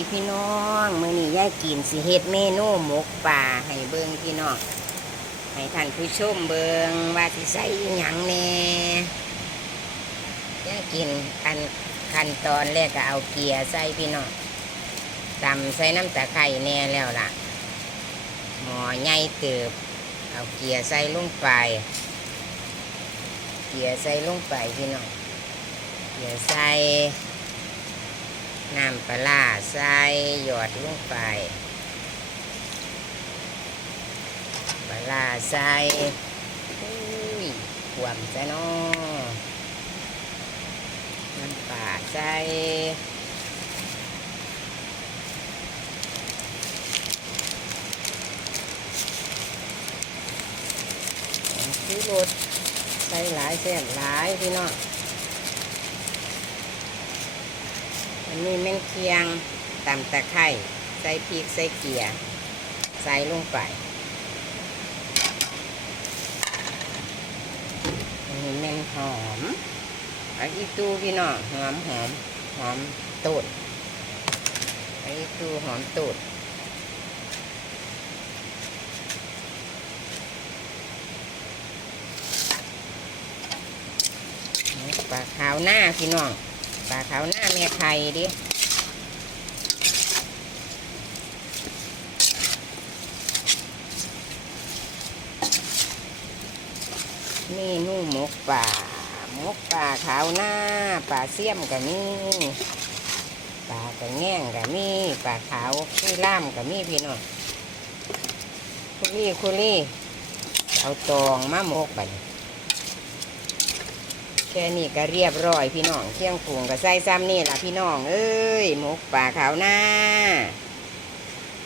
ีพี่น้องมื้อนี้ยายกินสิเฮ็ดเมนูหมกปลาให้เบิ่งพี่น้องให้ท่านผู้ชมเบิ่งว่าสิใส่หยังแน่ยายกินอันขั้นตอนแรกก็เอาเกลียใส่พี่น้องตำใส่น้ำตะไคร่แน่แล้วล่ะหมอใหญ่เติบ เอาเกลียใส่ลงไปเกลียใส่ลงไปพี่น้องเกลียใส่ น้ำปลาใส่หยอดลงไปปลาใส่อุ้ยขวมใส่น้อน้ำปลาใส่ผงชูรสใส่หลายแซ่บหลายพี่น้อง อันนี้แม่นเคียงตำตะไคร้ใส่พริกใส่เกลือใส่ลงไปอันนี้แม่นหอมอันอีตูพี่น้องหอมหอมหอมตูดอันอีตูหอมตูดปลาขาวหน้าพี่น้อง ปลาขาวหน้าแม่ไข่ดินี่นู่หมกป่าหมกป่าขาวหน้าป่าเสี่ยมกับมีป่ากระแง่งกับมีป่าขาวคุยล่ามกับมีพี่น้องคุรี่คุรี่เอาตองมาหมกไป แค่นี้ก็เรียบร้อยพี่น้องเที่ยงปรุงก็ใส่ซ้ำนี่ล่ะพี่น้อง เอ้ยหมกป่าขาวหน้า